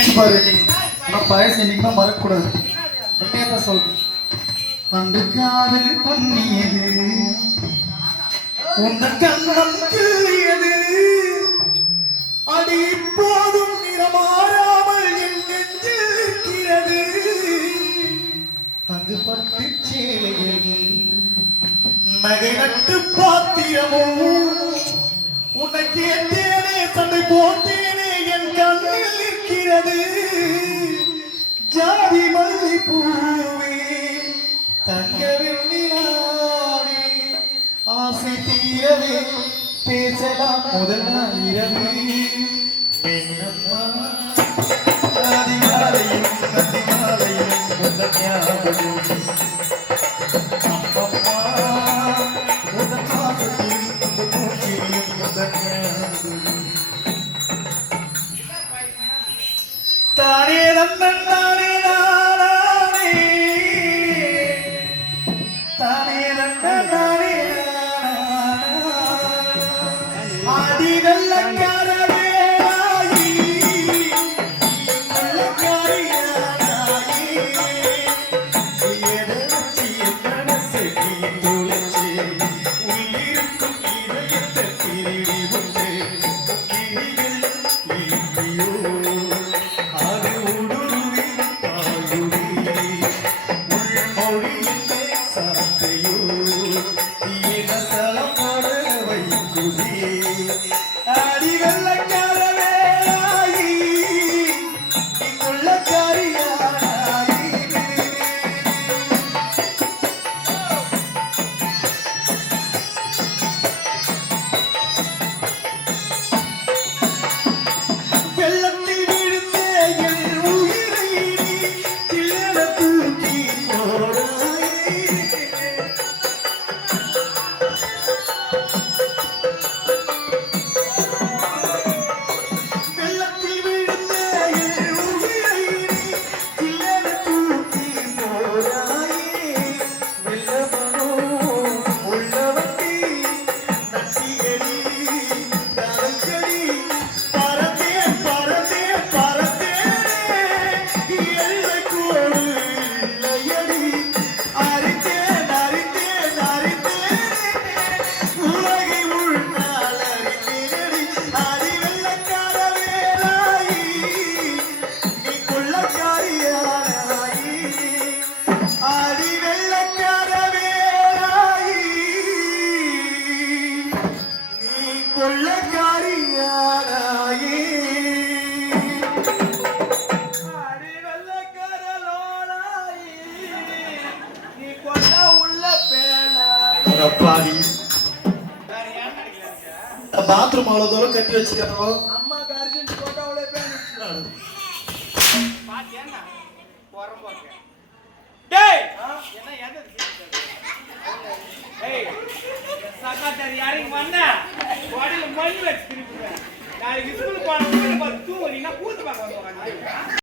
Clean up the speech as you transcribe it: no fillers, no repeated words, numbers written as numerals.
நினைச்சு பாரு நான் பாயசம் என்னைக்குமே மறக்கக்கூடாது. உண்மையதான் சொல்றேன். அந்த காதல் பண்ணியது உந்த கண்ணம் கிள்ளியது அடி இப்போதும் நிறமாறாமல் என் நெஞ்சில் இருக்கிறது. அது பட்டு சேலையில் நகை நட்டு பாத்திரமும் உனக்கு தேனே சண்டை போட்டேனே என் கண்ணில் இருக்கிறது. ஜாதி மல்லி பூவே தங்க வெண்ணிலாவே ஆசை தீரவே பேசலாம் முதல் நாள் இரவு. அதிகாலையும் அதிகாலையும் முதல் ஞாபகம் அம்மம்மா முதல் மாதத்தில் மூச்சியும் முதல் ஞாபகம் தானே நந்தன் தானே நானே தானே நந்தன் தானே ஆடி நல்லக்காரவே பாத்ரூம் அவ்வளவு தூரம் கட்டி வச்சுக்கிறோம். அம்மா கரிஞ்சு போட்டா அவ்வளவு பேர் பாத்தியா போறம்போக்க டேய் என்ன எந்த டேய் சகாதர் யாரிங்க வந்தா கோடில மண்ணு வச்சு திருப்புறேன். நாளைக்கு ஸ்கூல் போறவங்க தூங்குறீங்கன்னா கூத்து பார்க்க வந்துறாங்க.